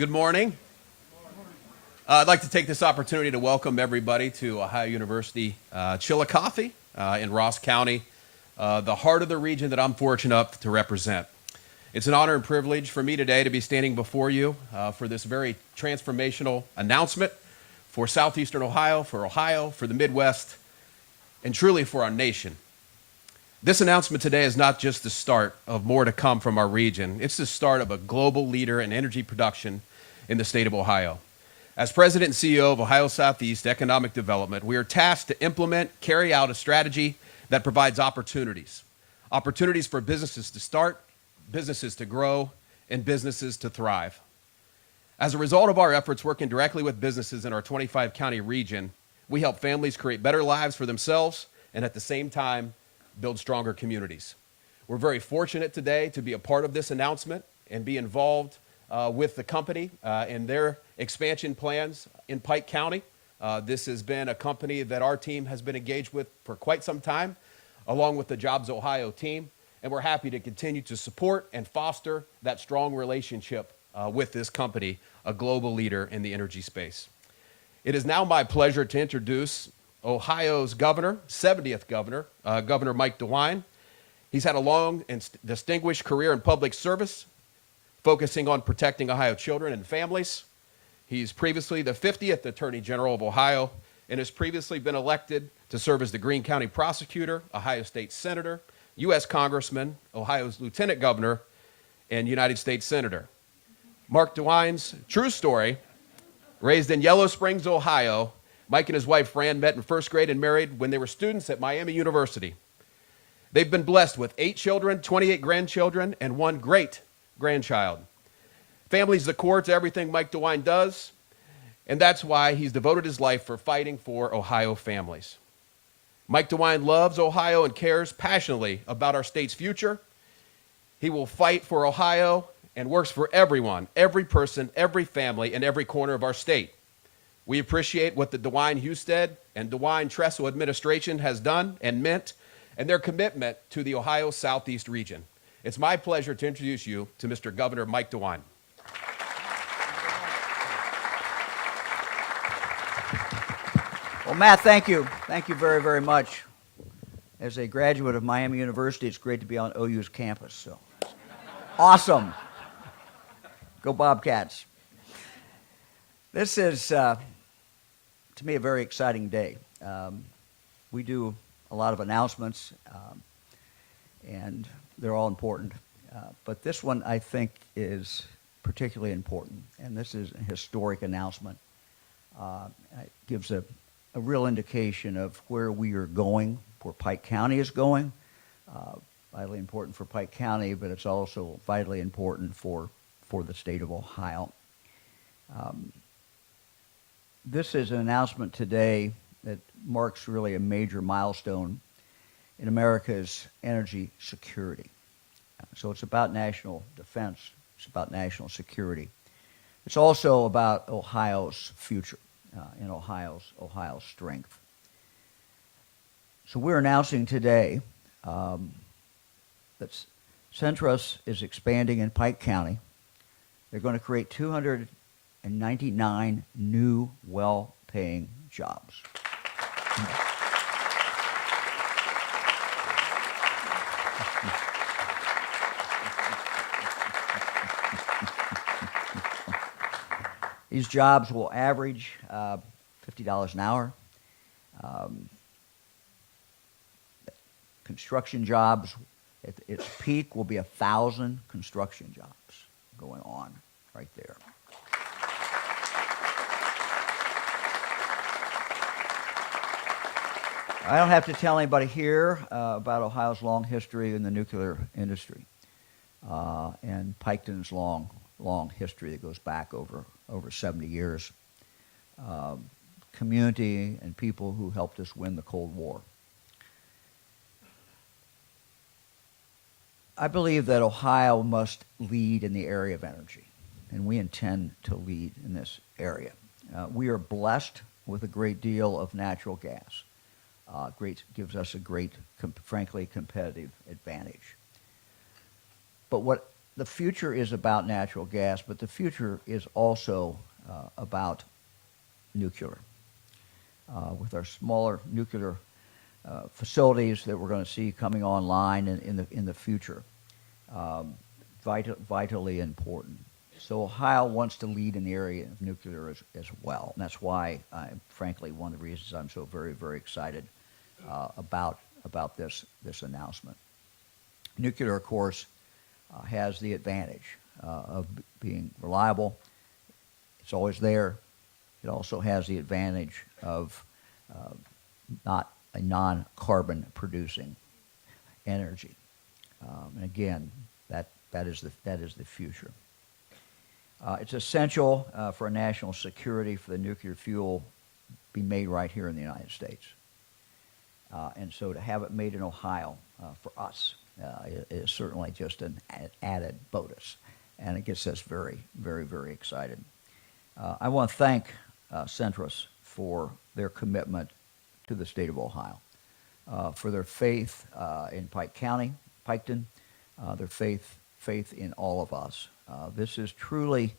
Good morning. I'd like to take this opportunity to welcome everybody to Ohio University Chillicothe in Ross County, the heart of the region that I'm fortunate enough to represent. It's an honor and privilege for me today to be standing before you for this very transformational announcement for Southeastern Ohio, for the Midwest, and truly for our nation. This announcement today is not just the start of more to come from our region. It's the start of a global leader in energy production in the state of Ohio. As President and CEO of Ohio Southeast Economic Development, we are tasked to implement, carry out a strategy that provides opportunities for businesses to start, businesses to grow, and businesses to thrive. As a result of our efforts working directly with businesses in our 25-county region, we help families create better lives for themselves and at the same time build stronger communities. We're very fortunate today to be a part of this announcement and be involved with the company in their expansion plans in Pike County. This has been a company that our team has been engaged with for quite some time, along with the Jobs Ohio team, and we're happy to continue to support and foster that strong relationship with this company, a global leader in the energy space. It is now my pleasure to introduce Ohio's governor, 70th governor, Governor Mike DeWine. He's had a long and distinguished career in public service, focusing on protecting Ohio children and families. He's previously the 50th Attorney General of Ohio and has previously been elected to serve as the Greene County Prosecutor, Ohio State Senator, U.S. Congressman, Ohio's Lieutenant Governor, and United States Senator. Mark DeWine's true story, raised in Yellow Springs, Ohio, Mike and his wife Fran met in first grade and married when they were students at Miami University. They've been blessed with 8 children, 28 grandchildren, and 1 great-grandchild. Family's the core to everything Mike DeWine does, and that's why he's devoted his life for fighting for Ohio families. Mike DeWine loves Ohio and cares passionately about our state's future. He will fight for Ohio and works for everyone, every person, every family, in every corner of our state. We appreciate what the DeWine Husted and DeWine Tressel administration has done and meant, and their commitment to the Ohio Southeast region. It's my pleasure to introduce you to Mr. Governor Mike DeWine. Well, Matt, thank you. Thank you very, very much. As a graduate of Miami University, it's great to be on OU's campus. So, awesome. Go Bobcats. This is, to me, a very exciting day. We do a lot of announcements, and they're all important. But this one, I think, is particularly important, and this is a historic announcement. It gives a real indication of where we are going, where Pike County is going. Vitally important for Pike County, but it's also vitally important for the state of Ohio. This is an announcement today that marks really a major milestone in America's energy security. So it's about national defense. It's about national security. It's also about Ohio's future and Ohio's strength. So we're announcing today that Centrus is expanding in Pike County. They're going to create 299 new, well-paying jobs. These jobs will average $50 an hour. Construction jobs at its peak will be 1,000 construction jobs going on right there. I don't have to tell anybody here about Ohio's long history in the nuclear industry and Piketon's long history that goes back over 70 years. Community and people who helped us win the Cold War. I believe that Ohio must lead in the area of energy, and we intend to lead in this area. We are blessed with a great deal of natural gas. Gives us a great, frankly, competitive advantage. But what the future is about natural gas, but the future is also about nuclear. With our smaller nuclear facilities that we're going to see coming online in the future, vitally important. So Ohio wants to lead in the area of nuclear as well, and that's why, frankly, one of the reasons I'm so very, very excited about this announcement. Nuclear, of course, has the advantage of being reliable. It's always there. It also has the advantage of not a non-carbon producing energy. And again, that is the future. It's essential for national security for the nuclear fuel be made right here in the United States. And so to have it made in Ohio for us is certainly just an added bonus. And it gets us very, very, very excited. I want to thank Centrus for their commitment to the state of Ohio, for their faith in Pike County, Piketon, their faith in all of us. This is truly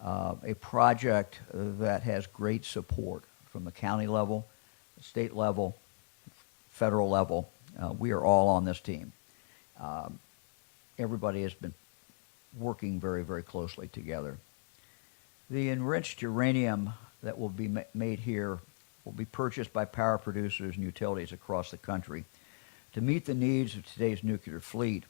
a project that has great support from the county level, the state level, federal level. We are all on this team. Everybody has been working very, very closely together. The enriched uranium that will be made here will be purchased by power producers and utilities across the country to meet the needs of today's nuclear fleet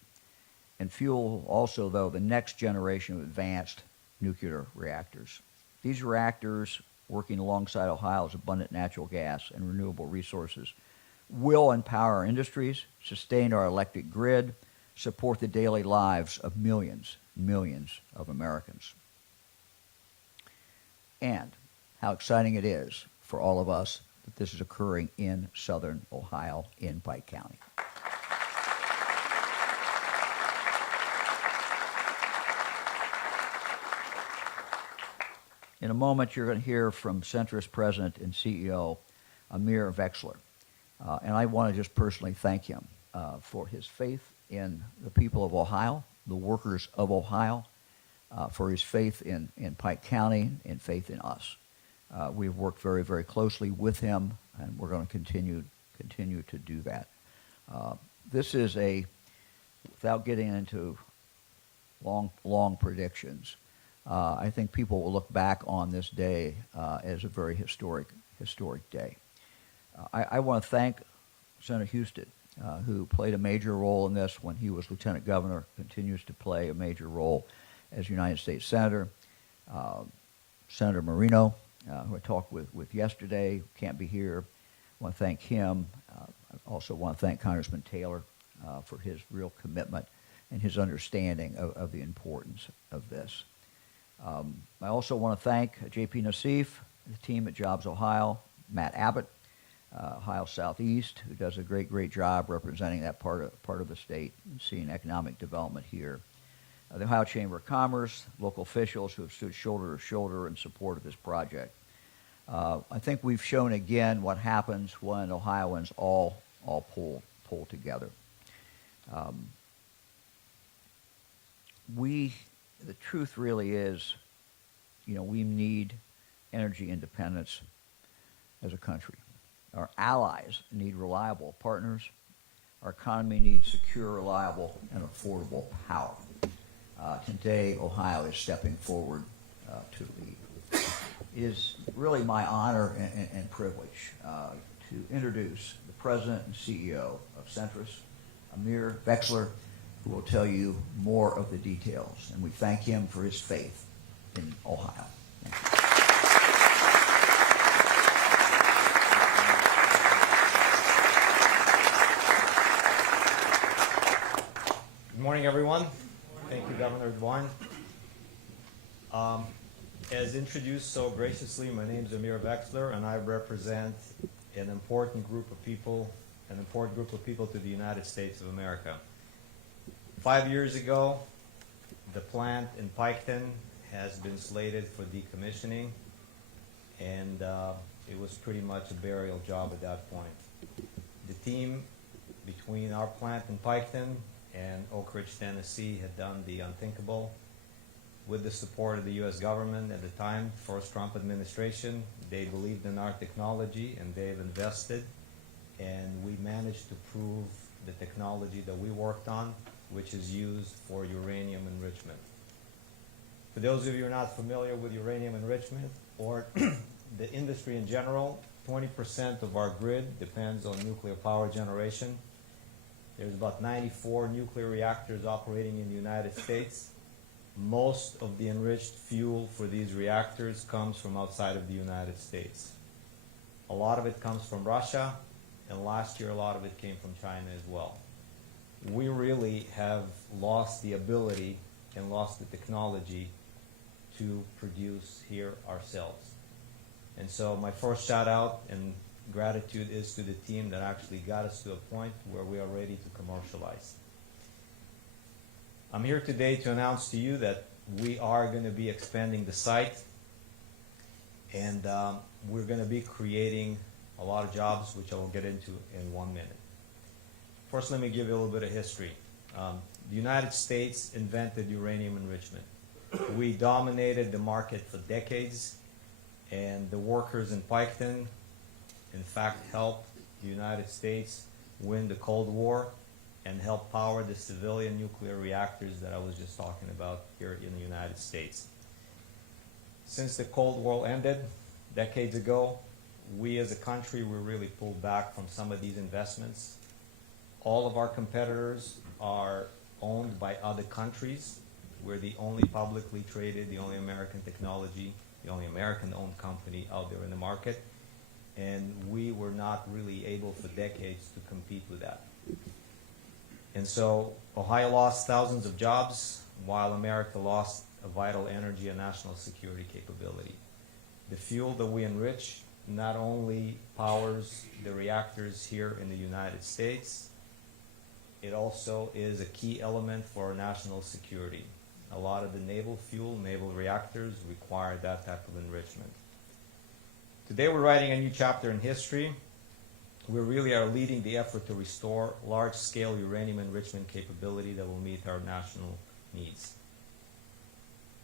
and fuel also, though, the next generation of advanced nuclear reactors. These reactors, working alongside Ohio's abundant natural gas and renewable resources, will empower our industries, sustain our electric grid, support the daily lives of millions of Americans. And how exciting it is for all of us that this is occurring in southern Ohio in Pike County. In a moment, you're going to hear from Centrus President and CEO Amir Vexler. And I want to just personally thank him for his faith in the people of Ohio, the workers of Ohio, for his faith in Pike County and faith in us. We've worked very, very closely with him, and we're going to continue to do that. This is without getting into long predictions, I think people will look back on this day as a very historic day. I want to thank Senator Husted, who played a major role in this when he was Lieutenant Governor, continues to play a major role as United States Senator. Senator Marino, who I talked with yesterday, can't be here. I want to thank him. I also want to thank Congressman Taylor for his real commitment and his understanding of the importance of this. I also want to thank J.P. Nassif, the team at Jobs Ohio, Matt Abbott, Ohio Southeast, who does a great job representing that part of the state and seeing economic development here. The Ohio Chamber of Commerce, local officials who have stood shoulder to shoulder in support of this project. I think we've shown again what happens when Ohioans all pull together. The truth really is, we need energy independence as a country. Our allies need reliable partners. Our economy needs secure, reliable, and affordable power. Today, Ohio is stepping forward to lead. It is really my honor and privilege to introduce the President and CEO of Centrus, Amir Vexler, who will tell you more of the details. And we thank him for his faith in Ohio. Thank you. Good morning, everyone. Thank you, Governor DeWine. As introduced so graciously, my name is Amir Vexler, and I represent an important group of people to the United States of America. 5 years ago, the plant in Piketon has been slated for decommissioning, and it was pretty much a burial job at that point. The team between our plant in Piketon and Oak Ridge, Tennessee had done the unthinkable. With the support of the U.S. government at the time, first Trump administration, they believed in our technology and they've invested, and we managed to prove the technology that we worked on, which is used for uranium enrichment. For those of you who are not familiar with uranium enrichment or the industry in general, 20% of our grid depends on nuclear power generation. There's about 94 nuclear reactors operating in the United States. Most of the enriched fuel for these reactors comes from outside of the United States. A lot of it comes from Russia, and last year a lot of it came from China as well. We really have lost the ability and lost the technology to produce here ourselves. And so my first shout out and gratitude is to the team that actually got us to a point where we are ready to commercialize. I'm here today to announce to you that we are going to be expanding the site, and we're going to be creating a lot of jobs, which I will get into in 1 minute. First, let me give you a little bit of history. The United States invented uranium enrichment. We dominated the market for decades, and the workers in Piketon, in fact, helped the United States win the Cold War and help power the civilian nuclear reactors that I was just talking about here in the United States. Since the Cold War ended decades ago, we as a country were really pulled back from some of these investments. All of our competitors are owned by other countries. We're the only publicly traded, the only American technology, the only American-owned company out there in the market, and we were not really able for decades to compete with that. And so Ohio lost thousands of jobs while America lost a vital energy and national security capability. The fuel that we enrich not only powers the reactors here in the United States, it also is a key element for our national security. A lot of the naval fuel, naval reactors require that type of enrichment. Today we're writing a new chapter in history. We really are leading the effort to restore large-scale uranium enrichment capability that will meet our national needs.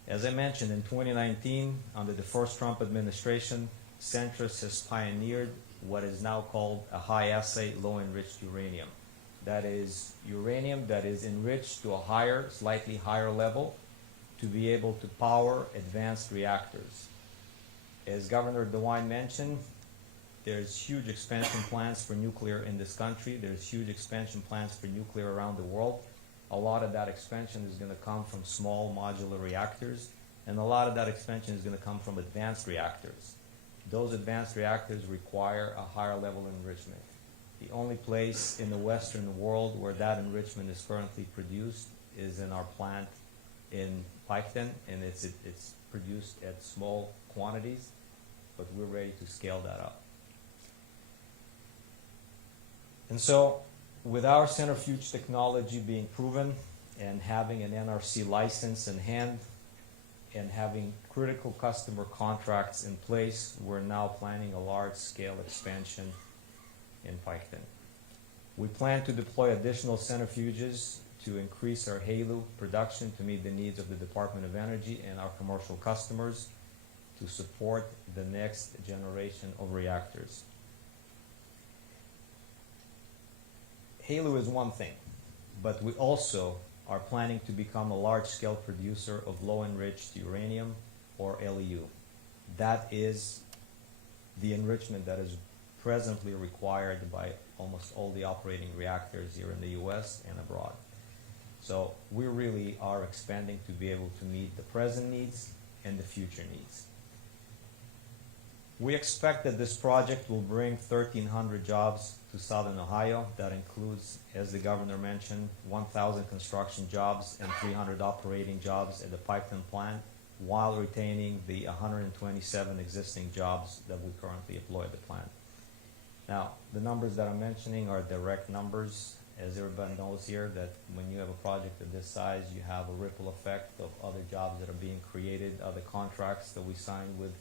As I mentioned, in 2019, under the first Trump administration, Centrus has pioneered what is now called a high-assay, low-enriched uranium. That is uranium that is enriched to a higher, slightly higher level to be able to power advanced reactors. As Governor DeWine mentioned, there's huge expansion plans for nuclear in this country. There's huge expansion plans for nuclear around the world. A lot of that expansion is going to come from small modular reactors, and a lot of that expansion is going to come from advanced reactors. Those advanced reactors require a higher level of enrichment. The only place in the Western world where that enrichment is currently produced is in our plant in Piketon, and it's produced at small quantities, but we're ready to scale that up. And so, with our centrifuge technology being proven and having an NRC license in hand and having critical customer contracts in place, we're now planning a large-scale expansion in Piketon. We plan to deploy additional centrifuges to increase our HALEU production to meet the needs of the Department of Energy and our commercial customers to support the next generation of reactors. HALEU is one thing, but we also are planning to become a large-scale producer of low-enriched uranium, or LEU. That is the enrichment that is presently required by almost all the operating reactors here in the U.S. and abroad. So we really are expanding to be able to meet the present needs and the future needs. We expect that this project will bring 1,300 jobs to Southern Ohio. That includes, as the governor mentioned, 1,000 construction jobs and 300 operating jobs at the Piketon plant, while retaining the 127 existing jobs that we currently employ at the plant. Now, the numbers that I'm mentioning are direct numbers. As everybody knows here, that when you have a project of this size, you have a ripple effect of other jobs that are being created, other contracts that we sign with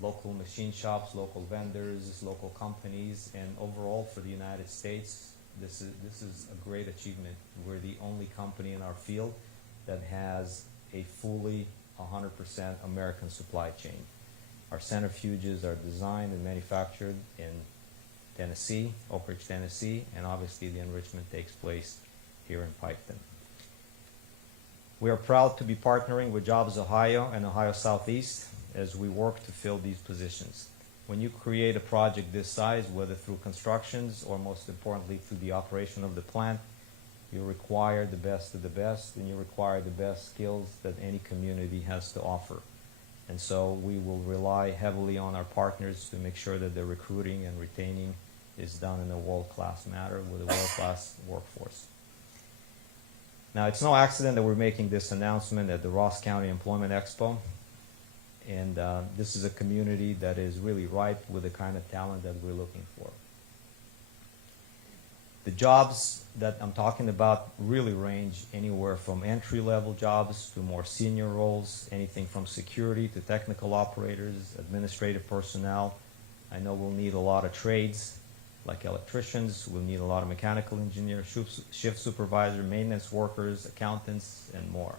local machine shops, local vendors, local companies, and overall for the United States, This is a great achievement. We're the only company in our field that has a fully 100% American supply chain. Our centrifuges are designed and manufactured in Tennessee, Oak Ridge, Tennessee, and obviously the enrichment takes place here in Piketon. We are proud to be partnering with Jobs Ohio and Ohio Southeast as we work to fill these positions. When you create a project this size, whether through constructions or most importantly through the operation of the plant, you require the best of the best, and you require the best skills that any community has to offer. And so we will rely heavily on our partners to make sure that the recruiting and retaining is done in a world-class manner with a world-class workforce. Now, it's no accident that we're making this announcement at the Ross County Employment Expo. And this is a community that is really ripe with the kind of talent that we're looking for. The jobs that I'm talking about really range anywhere from entry-level jobs to more senior roles, anything from security to technical operators, administrative personnel. I know we'll need a lot of trades like electricians, we'll need a lot of mechanical engineers, shift supervisor, maintenance workers, accountants, and more.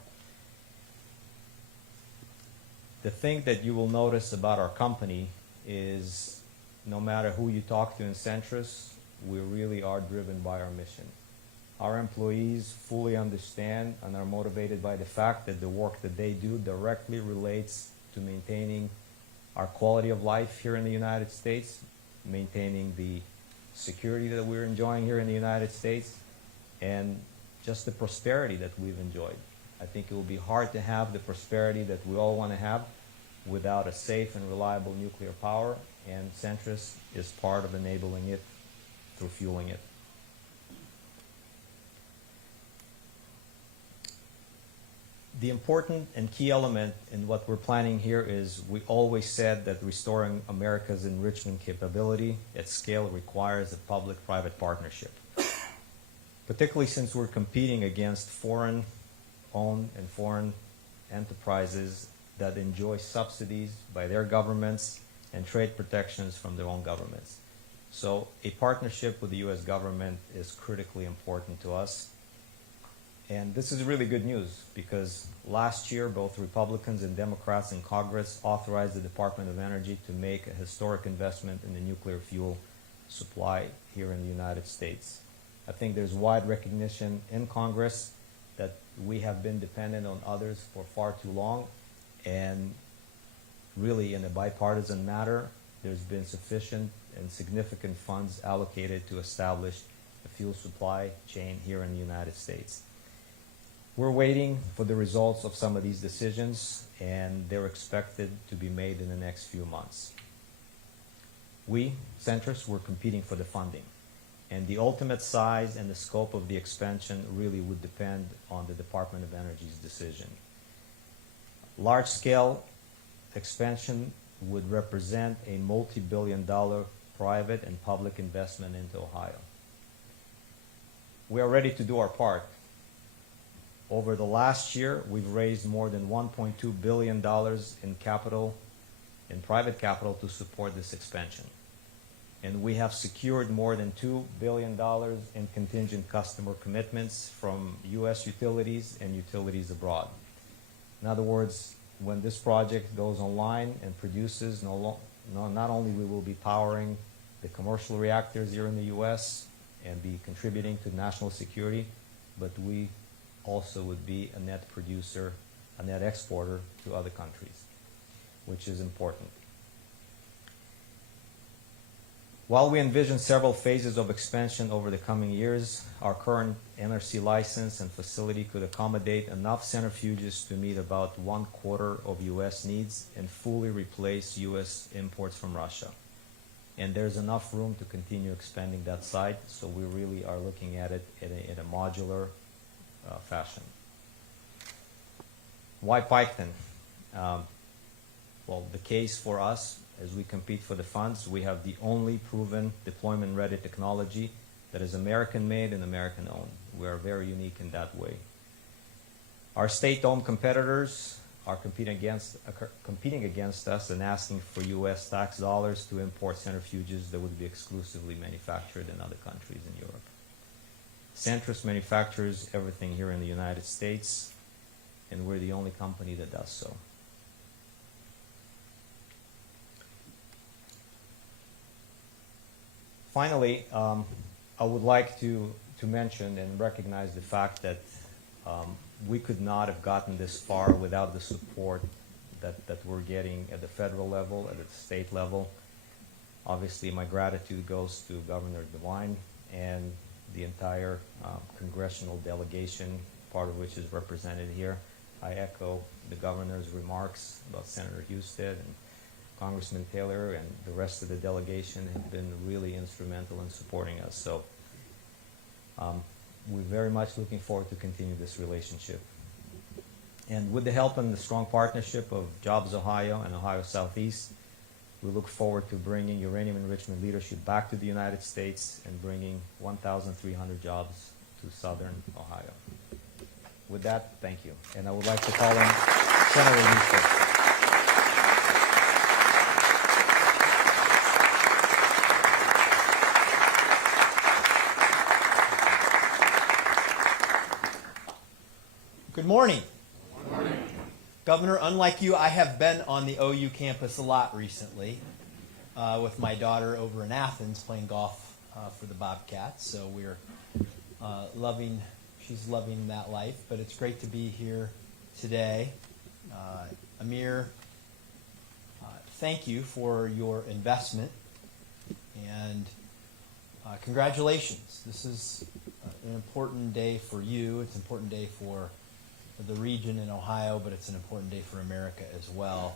The thing that you will notice about our company is no matter who you talk to in Centrus, we really are driven by our mission. Our employees fully understand and are motivated by the fact that the work that they do directly relates to maintaining our quality of life here in the United States, maintaining the security that we're enjoying here in the United States, and just the prosperity that we've enjoyed. I think it will be hard to have the prosperity that we all want to have without a safe and reliable nuclear power, and Centrus is part of enabling it through fueling it. The important and key element in what we're planning here is we always said that restoring America's enrichment capability at scale requires a public-private partnership, particularly since we're competing against foreign-owned and foreign enterprises that enjoy subsidies by their governments and trade protections from their own governments. So a partnership with the U.S. government is critically important to us. And this is really good news because last year both Republicans and Democrats in Congress authorized the Department of Energy to make a historic investment in the nuclear fuel supply here in the United States. I think there's wide recognition in Congress that we have been dependent on others for far too long, and really in a bipartisan matter, there's been sufficient and significant funds allocated to establish a fuel supply chain here in the United States. We're waiting for the results of some of these decisions, and they're expected to be made in the next few months. We, Centrus, we're competing for the funding, and the ultimate size and the scope of the expansion really would depend on the Department of Energy's decision. Large-scale expansion would represent a multi-billion-dollar private and public investment into Ohio. We are ready to do our part. Over the last year, we've raised more than $1.2 billion in capital, in private capital, to support this expansion. And we have secured more than $2 billion in contingent customer commitments from U.S. utilities and utilities abroad. In other words, when this project goes online and produces, not only we will be powering the commercial reactors here in the U.S. and be contributing to national security, but we also would be a net producer, a net exporter to other countries, which is important. While we envision several phases of expansion over the coming years, our current NRC license and facility could accommodate enough centrifuges to meet about 1/4 of U.S. needs and fully replace U.S. imports from Russia. And there's enough room to continue expanding that site, so we really are looking at it in a modular fashion. Why Piketon? Well, the case for us, as we compete for the funds, we have the only proven deployment-ready technology that is American-made and American-owned. We are very unique in that way. Our state-owned competitors are competing against us and asking for U.S. tax dollars to import centrifuges that would be exclusively manufactured in other countries in Europe. Centrus manufactures everything here in the United States, and we're the only company that does so. Finally, I would like to mention and recognize the fact that we could not have gotten this far without the support that we're getting at the federal level, at the state level. Obviously, my gratitude goes to Governor DeWine and the entire congressional delegation, part of which is represented here. I echo the governor's remarks about Senator Husted and Congressman Taylor, and the rest of the delegation have been really instrumental in supporting us. So we're very much looking forward to continue this relationship. And with the help and the strong partnership of Jobs Ohio and Ohio Southeast, we look forward to bringing uranium enrichment leadership back to the United States and bringing 1,300 jobs to Southern Ohio. With that, thank you. And I would like to call on Senator Husted. Good morning. Good morning. Governor, unlike you, I have been on the OU campus a lot recently with my daughter over in Athens playing golf for the Bobcats. So we're she's loving that life, but it's great to be here today. Amir, thank you for your investment, and congratulations. This is an important day for you. It's an important day for the region in Ohio, but it's an important day for America as well.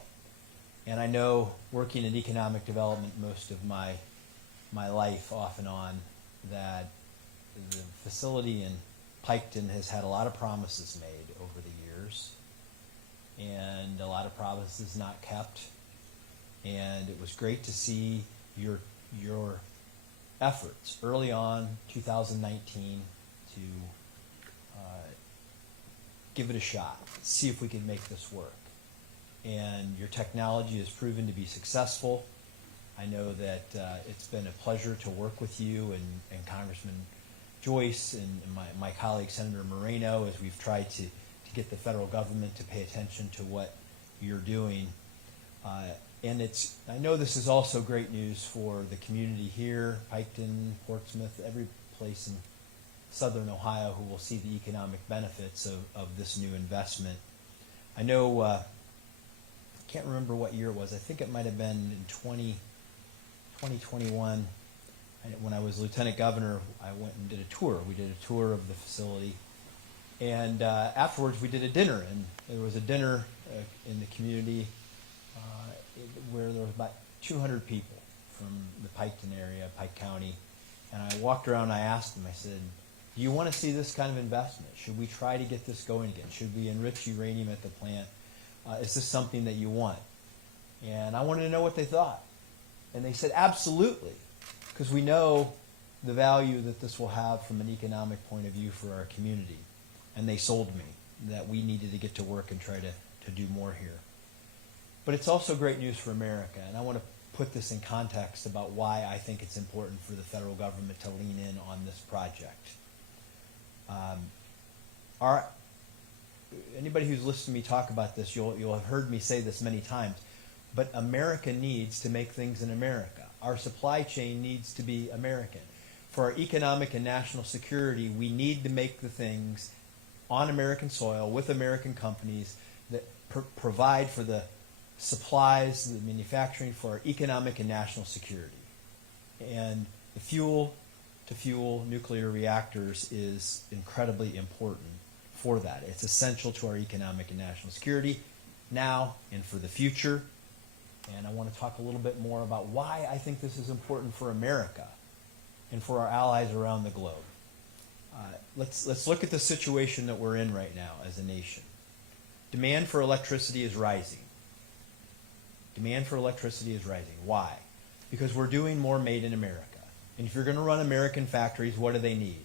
And I know, working in economic development most of my life off and on, that the facility in Piketon has had a lot of promises made over the years, and a lot of promises not kept. And it was great to see your efforts early on, 2019, to give it a shot, see if we can make this work. And your technology has proven to be successful. I know that it's been a pleasure to work with you and Congressman Joyce and my colleague Senator Moreno as we've tried to get the federal government to pay attention to what you're doing. And I know this is also great news for the community here, Piketon, Portsmouth, every place in Southern Ohio who will see the economic benefits of this new investment. I know, I can't remember what year it was. I think it might have been in 2021. When I was lieutenant governor, I went and did a tour. We did a tour of the facility. And afterwards, we did a dinner. And there was a dinner in the community where there was about 200 people from the Piketon area, Pike County. And I walked around and I asked them, I said, do you want to see this kind of investment? Should we try to get this going again? Should we enrich uranium at the plant? Is this something that you want? And I wanted to know what they thought. And they said, absolutely, because we know the value that this will have from an economic point of view for our community. And they sold me that we needed to get to work and try to do more here. But it's also great news for America, and I want to put this in context about why I think it's important for the federal government to lean in on this project. Anybody who's listened to me talk about this, you'll have heard me say this many times, but America needs to make things in America. Our supply chain needs to be American. For our economic and national security, we need to make the things on American soil with American companies that provide for the supplies, the manufacturing for our economic and national security. And the fuel-to-fuel nuclear reactors is incredibly important for that. It's essential to our economic and national security now and for the future. And I want to talk a little bit more about why I think this is important for America and for our allies around the globe. Let's look at the situation that we're in right now as a nation. Demand for electricity is rising. Demand for electricity is rising. Why? Because we're doing more made in America. And if you're going to run American factories, what do they need?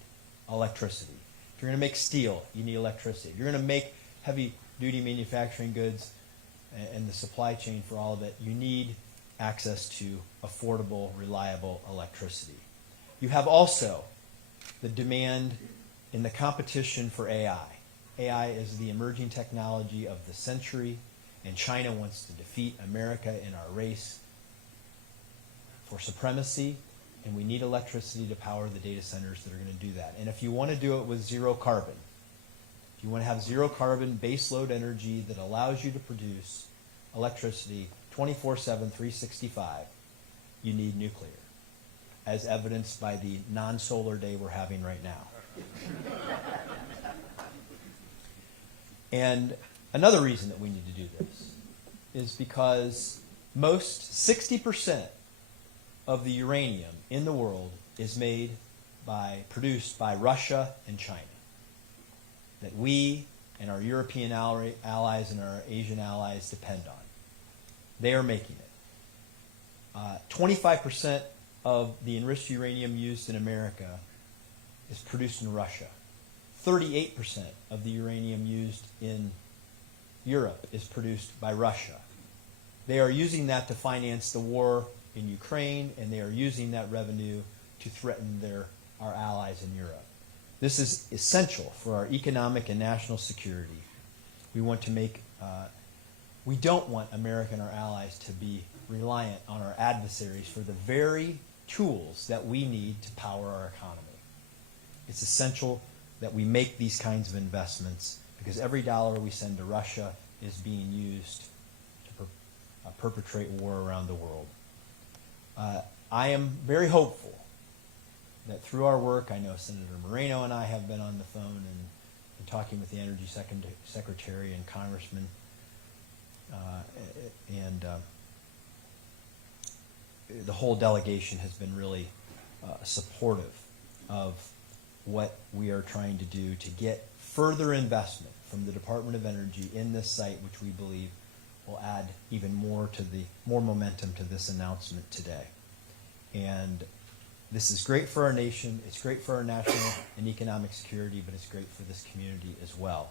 Electricity. If you're going to make steel, you need electricity. If you're going to make heavy-duty manufacturing goods and the supply chain for all of it, you need access to affordable, reliable electricity. You have also the demand in the competition for AI. AI is the emerging technology of the century, and China wants to defeat America in our race for supremacy, and we need electricity to power the data centers that are going to do that. And if you want to do it with zero carbon, if you want to have zero carbon baseload energy that allows you to produce electricity 24/7, 365, you need nuclear, as evidenced by the non-solar day we're having right now. And another reason that we need to do this is because 60% of the uranium in the world is produced by Russia and China, that we and our European allies and our Asian allies depend on. They are making it. 25% of the enriched uranium used in America is produced in Russia. 38% of the uranium used in Europe is produced by Russia. They are using that to finance the war in Ukraine, and they are using that revenue to threaten our allies in Europe. This is essential for our economic and national security. We don't want America and our allies to be reliant on our adversaries for the very tools that we need to power our economy. It's essential that we make these kinds of investments, because every dollar we send to Russia is being used to perpetrate war around the world. I am very hopeful that through our work, I know Senator Moreno and I have been on the phone and talking with the Energy Secretary and Congressman, and the whole delegation has been really supportive of what we are trying to do to get further investment from the Department of Energy in this site, which we believe will add even more momentum to this announcement today. And this is great for our nation, it's great for our national and economic security, but it's great for this community as well.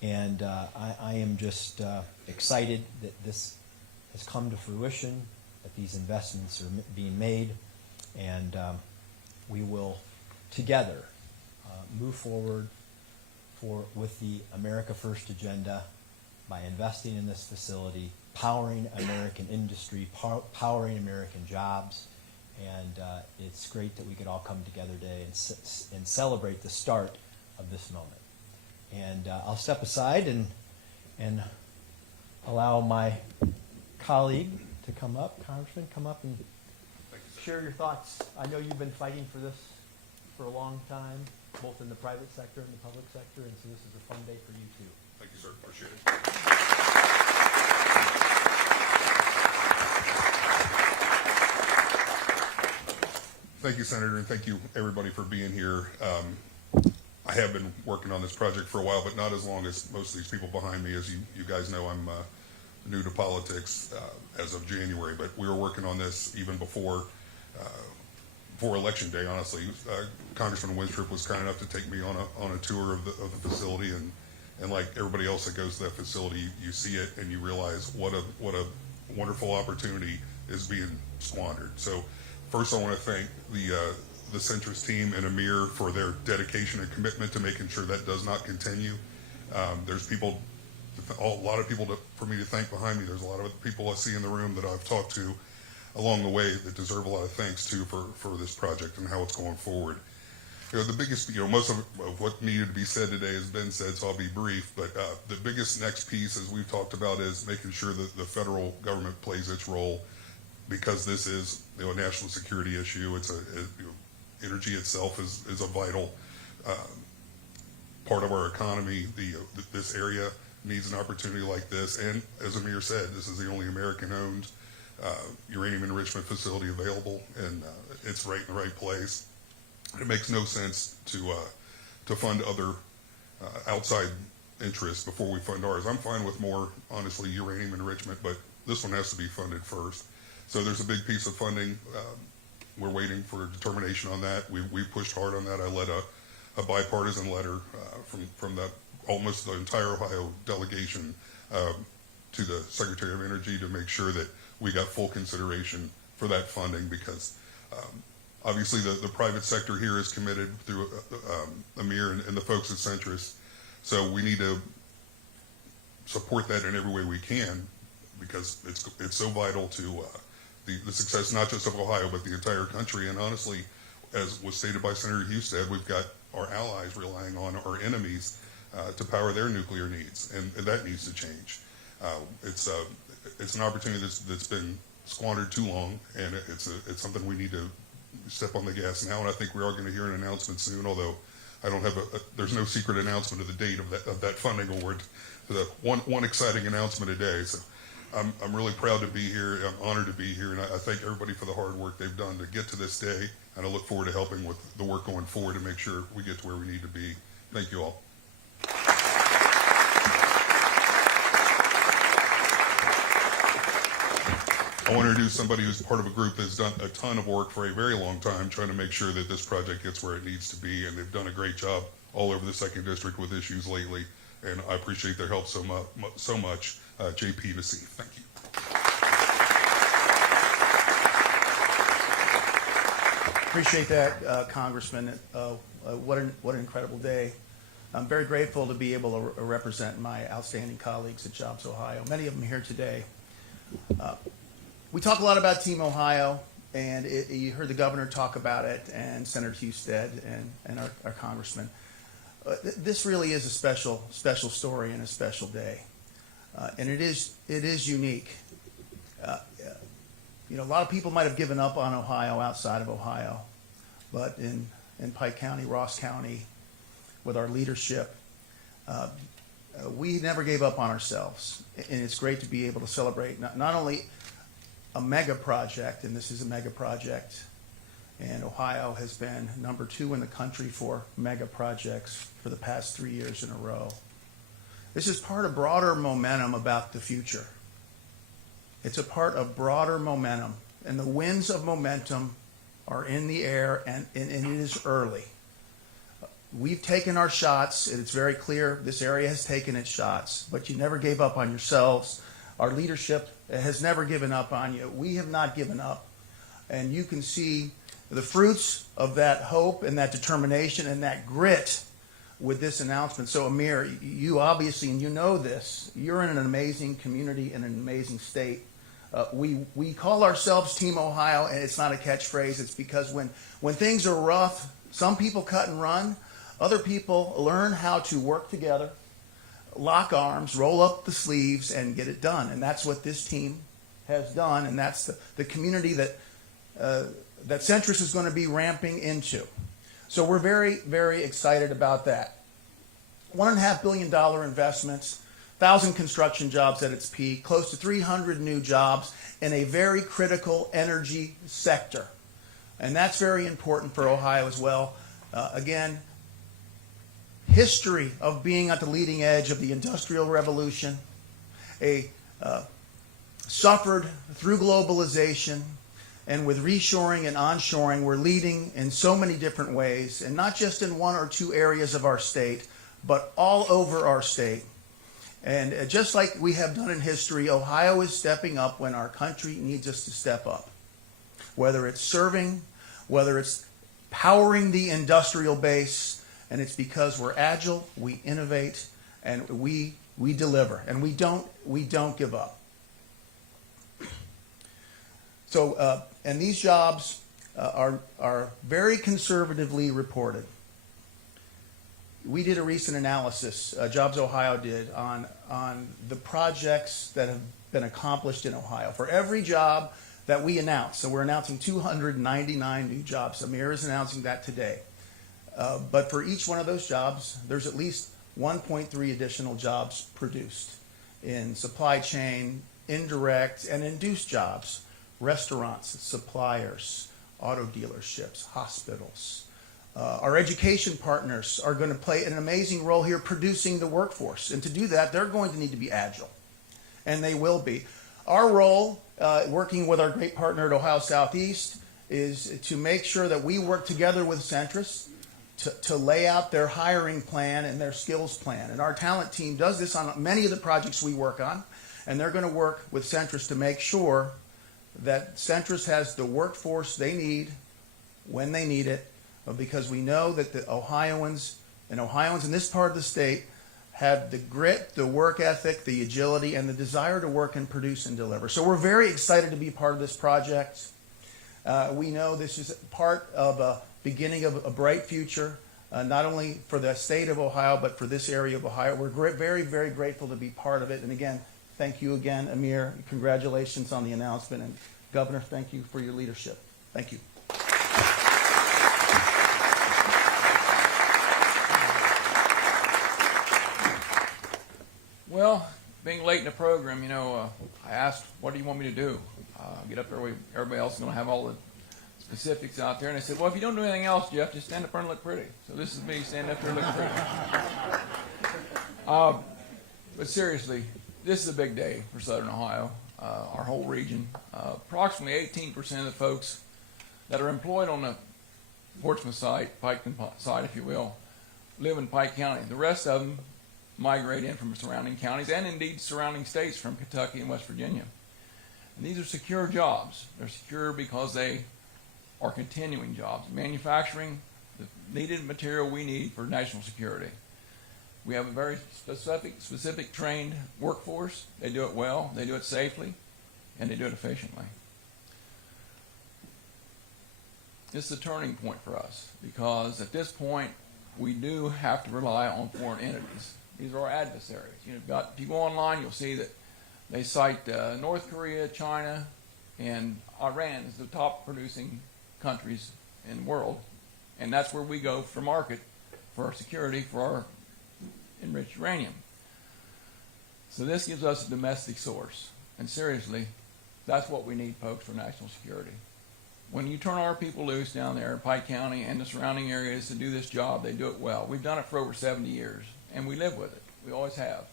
And I am just excited that this has come to fruition, that these investments are being made, and we will together move forward with the America First agenda by investing in this facility, powering American industry, powering American jobs. And it's great that we could all come together today and celebrate the start of this moment. And I'll step aside and allow my colleague to come up, Congressman, come up and share your thoughts. I know you've been fighting for this for a long time, both in the private sector and the public sector, and so this is a fun day for you too. Thank you, sir. Appreciate it. Thank you, Senator, and thank you, everybody, for being here. I have been working on this project for a while, but not as long as most of these people behind me. As you guys know, I'm new to politics as of January, but we were working on this even before Election Day, honestly. Congressman Winstrup was kind enough to take me on a tour of the facility, and like everybody else that goes to that facility, you see it and you realize what a wonderful opportunity is being squandered. So first, I want to thank the Centrus team and Amir for their dedication and commitment to making sure that does not continue. There's a lot of people for me to thank behind me. There's a lot of people I see in the room that I've talked to along the way that deserve a lot of thanks too for this project and how it's going forward. The biggest, most of what needed to be said today has been said, so I'll be brief, but the biggest next piece, as we've talked about, is making sure that the federal government plays its role, because this is a national security issue. Energy itself is a vital part of our economy. This area needs an opportunity like this, and as Amir said, this is the only American-owned uranium enrichment facility available, and it's right in the right place. It makes no sense to fund other outside interests before we fund ours. I'm fine with more, honestly, uranium enrichment, but this one has to be funded first. So there's a big piece of funding. We're waiting for determination on that. We pushed hard on that. I led a bipartisan letter from almost the entire Ohio delegation to the Secretary of Energy to make sure that we got full consideration for that funding, because Obviously, the private sector here is committed through Amir and the folks at Centrus. So we need to support that in every way we can, because it's so vital to the success not just of Ohio but the entire country. And honestly, as was stated by Senator Husted, we've got our allies relying on our enemies to power their nuclear needs, and that needs to change. It's an opportunity that's been squandered too long, and it's something we need to step on the gas now. And I think we are going to hear an announcement soon, although I don't have there's no secret announcement of the date of that funding award. The one exciting announcement a day. So I'm really proud to be here. I'm honored to be here, and I thank everybody for the hard work they've done to get to this day. And I look forward to helping with the work going forward to make sure we get to where we need to be. Thank you all. I want to introduce somebody who's part of a group that's done a ton of work for a very long time trying to make sure that this project gets where it needs to be, and they've done a great job all over the 2nd District with issues lately, and I appreciate their help so much. JP Nassif, thank you. Appreciate that, Congressman. What an incredible day. I'm very grateful to be able to represent my outstanding colleagues at Jobs Ohio, many of them here today. We talk a lot about Team Ohio, and you heard the governor talk about it, and Senator Husted and our congressman. This really is a special story and a special day, and it is unique. A lot of people might have given up on Ohio outside of Ohio, but in Pike County, Ross County, with our leadership, we never gave up on ourselves, and it's great to be able to celebrate not only a mega project, and this is a mega project, and Ohio has been number 2 in the country for mega projects for the past 3 years in a row. This is part of broader momentum about the future. It's a part of broader momentum, and the winds of momentum are in the air, and it is early. We've taken our shots, and it's very clear this area has taken its shots, but you never gave up on yourselves. Our leadership has never given up on you. We have not given up, and you can see the fruits of that hope and that determination and that grit with this announcement. So Amir, you obviously, and you know this, you're in an amazing community and an amazing state. We call ourselves Team Ohio, and it's not a catchphrase. It's because when things are rough, some people cut and run. Other people learn how to work together, lock arms, roll up the sleeves, and get it done. And that's what this team has done, and that's the community that Centrus is going to be ramping into. So we're very, very excited about that. $1.5 billion investments, 1,000 construction jobs at its peak, close to 300 new jobs in a very critical energy sector. And that's very important for Ohio as well. Again, history of being at the leading edge of the Industrial Revolution, suffered through globalization, and with reshoring and onshoring, we're leading in so many different ways, and not just in 1 or 2 areas of our state, but all over our state. And just like we have done in history, Ohio is stepping up when our country needs us to step up. Whether it's serving, whether it's powering the industrial base, and it's because we're agile, we innovate, and we deliver, and we don't give up. So, and these jobs are very conservatively reported. We did a recent analysis, Jobs Ohio did, on the projects that have been accomplished in Ohio. For every job that we announce, so we're announcing 299 new jobs. Amir is announcing that today. But for each one of those jobs, there's at least 1.3 additional jobs produced in supply chain, indirect, and induced jobs. Restaurants, suppliers, auto dealerships, hospitals. Our education partners are going to play an amazing role here producing the workforce. And to do that, they're going to need to be agile. And they will be. Our role, working with our great partner at Ohio Southeast, is to make sure that we work together with Centrus to lay out their hiring plan and their skills plan. And our talent team does this on many of the projects we work on. And they're going to work with Centrus to make sure that Centrus has the workforce they need when they need it, but because we know that the Ohioans in this part of the state have the grit, the work ethic, the agility, and the desire to work and produce and deliver. So we're very excited to be part of this project. We know this is part of a beginning of a bright future, not only for the state of Ohio, but for this area of Ohio. We're very, very grateful to be part of it. And again, thank you again, Amir. Congratulations on the announcement. And Governor, thank you for your leadership. Thank you. Well, being late in the program, I asked, what do you want me to do? Get up there, everybody else is going to have all the specifics out there. And I said, well, if you don't do anything else, Jeff, just stand up there and look pretty. So this is me standing up there looking pretty. But seriously, this is a big day for Southern Ohio, our whole region. Approximately 18% of the folks that are employed on the Portsmouth site, Piketon site, if you will, live in Pike County. The rest of them migrate in from surrounding counties and indeed surrounding states from Kentucky and West Virginia. And these are secure jobs. They're secure because they are continuing jobs. Manufacturing the needed material we need for national security. We have a very specific trained workforce. They do it well, they do it safely, and they do it efficiently. This is a turning point for us because at this point we do have to rely on foreign entities. These are our adversaries. If you go online, you'll see that they cite North Korea, China, and Iran as the top producing countries in the world. And that's where we go for market, for our security, for our enriched uranium. So this gives us a domestic source. And seriously, that's what we need, folks, for national security. When you turn our people loose down there in Pike County and the surrounding areas to do this job, they do it well. We've done it for over 70 years, and we live with it. We always have.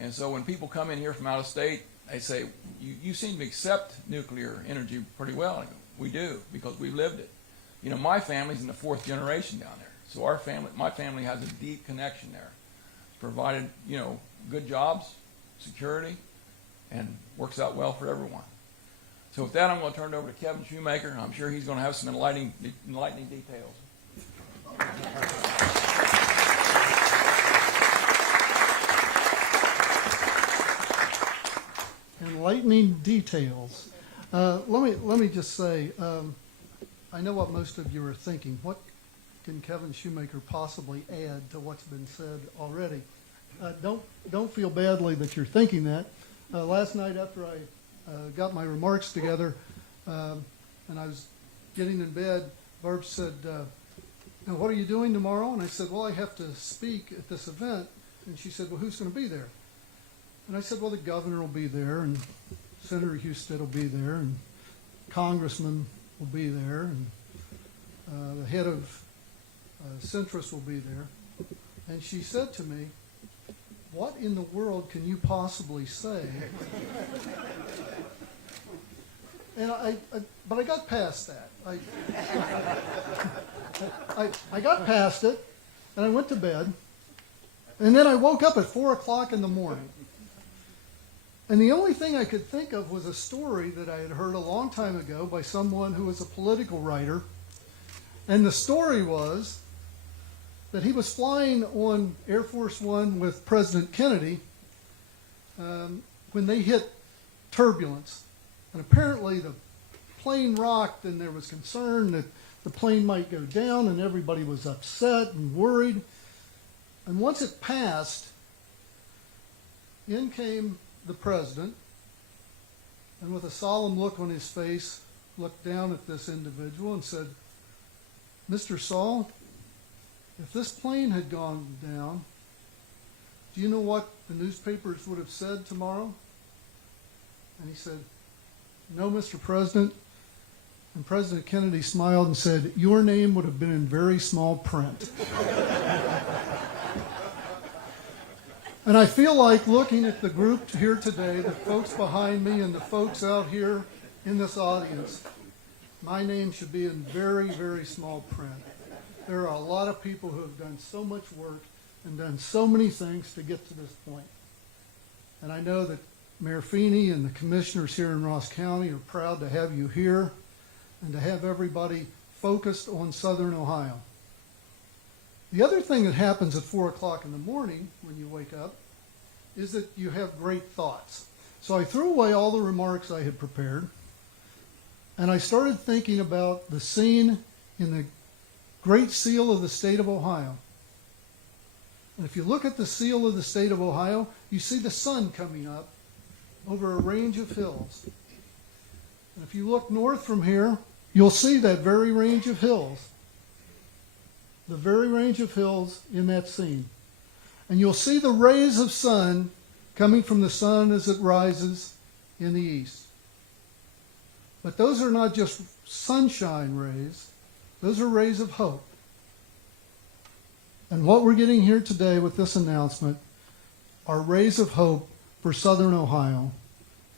And so when people come in here from out of state, they say, you seem to accept nuclear energy pretty well. I go, we do, because we've lived it. My family's in the 4th generation down there. So my family has a deep connection there. It's provided, good jobs, security, and works out well for everyone. So with that, I'm going to turn it over to Kevin Shoemaker. I'm sure he's going to have some enlightening details. Enlightening details. Let me just say, I know what most of you are thinking. What can Kevin Shoemaker possibly add to what's been said already? Don't feel badly that you're thinking that. Last night after I got my remarks together and I was getting in bed, Barb said, what are you doing tomorrow? And I said, well, I have to speak at this event. And she said, well, who's going to be there? And I said, well, the governor will be there, and Senator Husted will be there, and Congressman will be there, and the head of Centrus will be there. And she said to me, what in the world can you possibly say? And but I got past that. I got past it, and I went to bed, and then I woke up at 4 o'clock in the morning. And the only thing I could think of was a story that I had heard a long time ago by someone who was a political writer. And the story was that he was flying on Air Force One with President Kennedy when they hit turbulence. And apparently the plane rocked, and there was concern that the plane might go down, and everybody was upset and worried. And once it passed, in came the president, and with a solemn look on his face, looked down at this individual and said, Mr. Saul, if this plane had gone down, do you know what the newspapers would have said tomorrow? And he said, no, Mr. President. And President Kennedy smiled and said, your name would have been in very small print. And I feel like looking at the group here today, the folks behind me and the folks out here in this audience, my name should be in very, very small print. There are a lot of people who have done so much work and done so many things to get to this point. And I know that Mayor Feeney and the commissioners here in Ross County are proud to have you here and to have everybody focused on southern Ohio. The other thing that happens at 4 o'clock in the morning when you wake up is that you have great thoughts. So I threw away all the remarks I had prepared, and I started thinking about the scene in the Great Seal of the state of Ohio. And if you look at the seal of the state of Ohio, you see the sun coming up over a range of hills. And if you look north from here, you'll see that very range of hills. The very range of hills in that scene. And you'll see the rays of sun coming from the sun as it rises in the east. But those are not just sunshine rays. Those are rays of hope. And what we're getting here today with this announcement are rays of hope for southern Ohio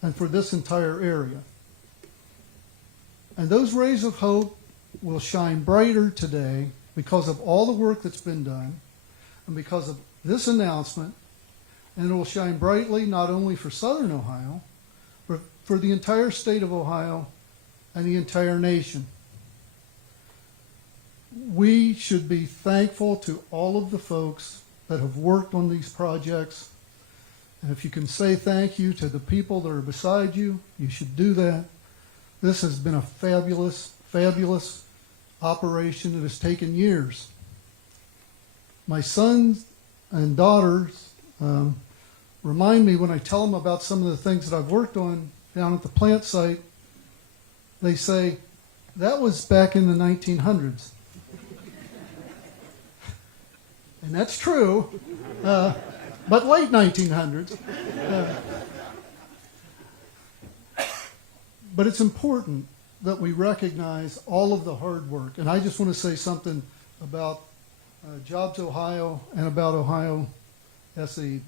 and for this entire area. And those rays of hope will shine brighter today because of all the work that's been done and because of this announcement. And it will shine brightly not only for southern Ohio, but for the entire state of Ohio and the entire nation. We should be thankful to all of the folks that have worked on these projects. And if you can say thank you to the people that are beside you, you should do that. This has been a fabulous, fabulous operation that has taken years. My sons and daughters remind me when I tell them about some of the things that I've worked on down at the plant site, they say, that was back in the 1900s. And that's true, but late 1900s. But it's important that we recognize all of the hard work. And I just want to say something about Jobs Ohio and about Ohio SE.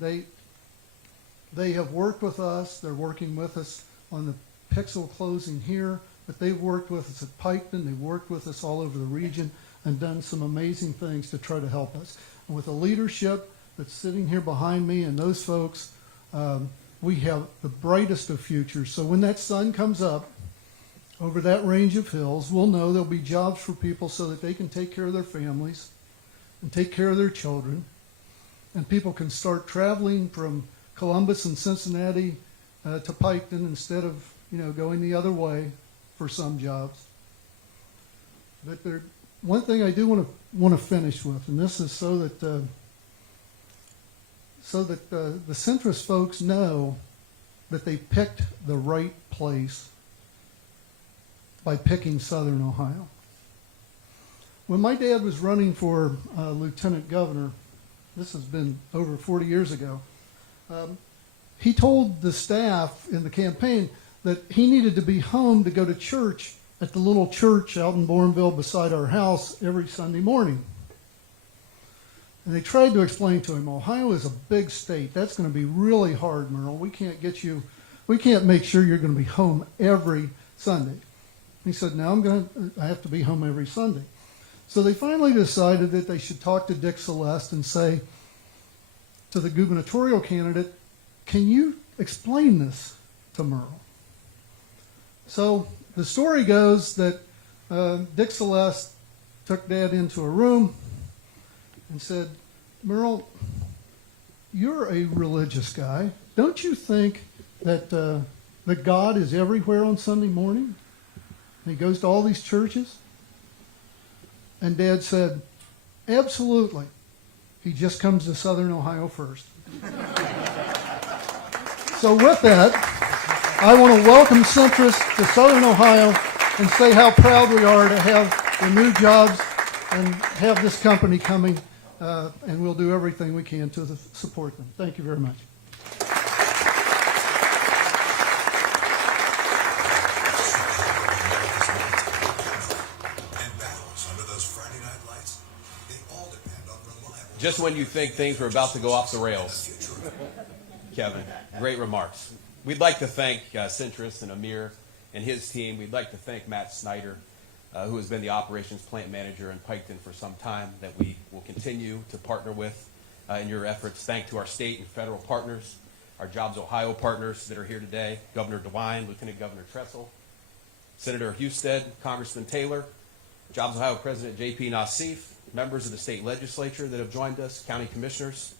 They have worked with us. They're working with us on the pixel closing here, but they've worked with us at Piketon. They've worked with us all over the region and done some amazing things to try to help us. And with the leadership that's sitting here behind me and those folks, we have the brightest of futures. So when that sun comes up over that range of hills, we'll know there'll be jobs for people so that they can take care of their families and take care of their children. And people can start traveling from Columbus and Cincinnati to Piketon instead of, going the other way for some jobs. But one thing I do want to finish with, and this is so that the Centrus folks know that they picked the right place by picking southern Ohio. When my dad was running for lieutenant governor, this has been over 40 years ago, he told the staff in the campaign that he needed to be home to go to church at the little church out in Bourneville beside our house every Sunday morning. And they tried to explain to him, Ohio is a big state. That's going to be really hard, Merle. We can't make sure you're going to be home every Sunday. He said, no, I have to be home every Sunday. So they finally decided that they should talk to Dick Celeste and say to the gubernatorial candidate, can you explain this to Merle? So the story goes that Dick Celeste took Dad into a room and said, Merle, you're a religious guy. Don't you think that God is everywhere on Sunday morning? And he goes to all these churches? And Dad said, absolutely. He just comes to Southern Ohio first. So with that, I want to welcome Centrus to Southern Ohio and say how proud we are to have the new jobs and have this company coming, and we'll do everything we can to support them. Thank you very much. Just when you think things were about to go off the rails. Kevin, great remarks. We'd like to thank Centrus and Amir and his team. We'd like to thank Matt Snyder, who has been the operations plant manager in Piketon for some time, that we will continue to partner with in your efforts. Thank to our state and federal partners, our Jobs Ohio partners that are here today, Governor DeWine, Lieutenant Governor Tressel, Senator Husted, Congressman Taylor, Jobs Ohio President J.P. Nassif, members of the state legislature that have joined us, county commissioners.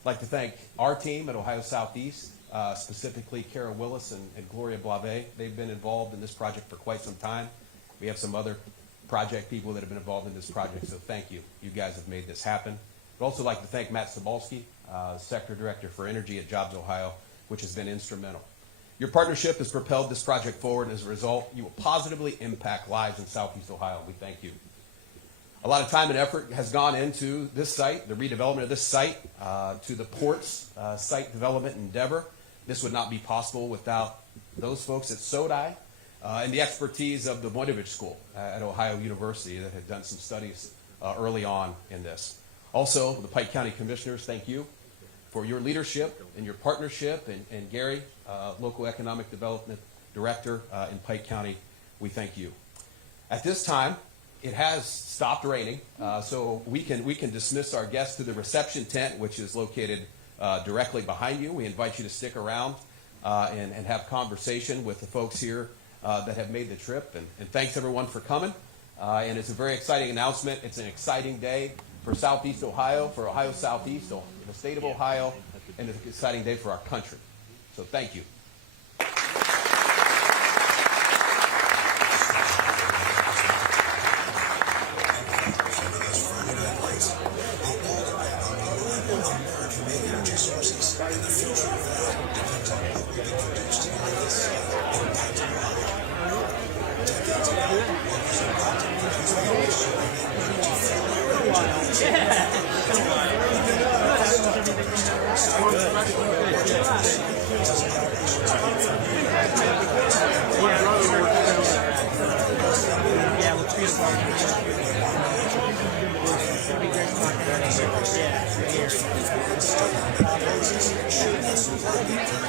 I'd like to thank our team at Ohio Southeast, specifically Kara Willis and Gloria Blave. They've been involved in this project for quite some time. We have some other project people that have been involved in this project, so thank you. You guys have made this happen. I'd also like to thank Matt Sobalski, Sector Director for Energy at Jobs Ohio, which has been instrumental. Your partnership has propelled this project forward, and as a result, you will positively impact lives in Southeast Ohio. We thank you. A lot of time and effort has gone into this site, the redevelopment of this site, to the port's site development endeavor. This would not be possible without those folks at SODI and the expertise of the Moynovich School at Ohio University that had done some studies early on in this. Also, the Pike County Commissioners, thank you for your leadership and your partnership, and Gary, Local Economic Development Director in Pike County, we thank you. At this time, it has stopped raining, so we can dismiss our guests to the reception tent, which is located directly behind you. We invite you to stick around and have conversation with the folks here that have made the trip, and thanks everyone for coming. And it's a very exciting announcement. It's an exciting day for Southeast Ohio, for Ohio Southeast, the state of Ohio, and it's an exciting day for our country. So thank you. Yeah.